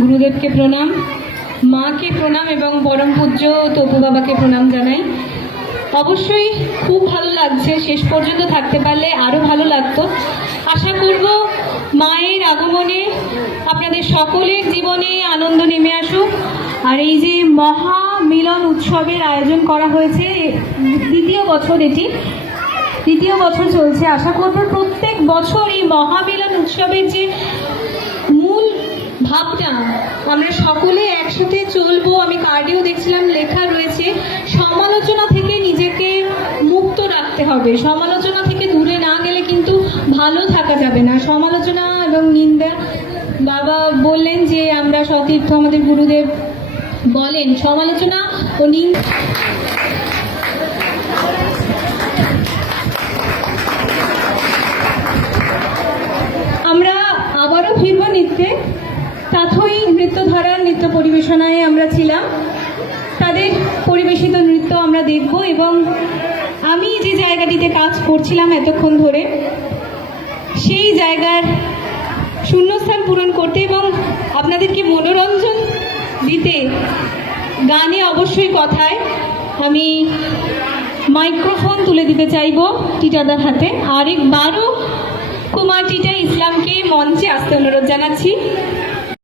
গুরুদেবকে প্রণাম, মাকে প্রণাম এবং পরম পূজ্য তপু বাবাকে প্রণাম জানাই। অবশ্যই খুব ভালো লাগছে, শেষ পর্যন্ত থাকতে পারলে আরও ভালো লাগতো। আশা করব মায়ের আগমনে আপনাদের সকলের জীবনে আনন্দ নেমে আসুক। আর এই যে মহা মিলন উৎসবের আয়োজন করা হয়েছে, দ্বিতীয় বছর চলছে। আশা করব প্রত্যেক বছর এই মহামিলন উৎসবের যে মূল ভাবটা, আমরা সকলে একসাথে চলবো। আমি কার্ডেও দেখছিলাম লেখা রয়েছে, সমালোচনা থেকে নিজেকে মুক্ত রাখতে হবে। সমালোচনা থেকে দূরে না গেলে কিন্তু ভালো থাকা যাবে না। সমালোচনা এবং নিন্দা, বাবা বললেন যে আমরা সতীর্থ, আমাদের গুরুদেব বলেন সমালোচনা ও নিন্দা আমরা আবারও ফিরব নৃত্যে। তাথই নৃত্যধারার নৃত্য পরিবেশনায় আমরা ছিলাম, তাদের পরিবেশিত নৃত্য আমরা দেখব। এবং আমি যে জায়গাটিতে কাজ করছিলাম এতক্ষণ ধরে, সেই জায়গার শূন্যস্থান পূরণ করতে এবং আপনাদেরকে মনোরঞ্জন দিতে, গানে অবশ্যই কথায়, আমি মাইক্রোফোন তুলে দিতে চাইব টিটাদার হাতে। আরেকবারও কুমার টিটা ইসলামকে মঞ্চে আসতে অনুরোধ জানাচ্ছি।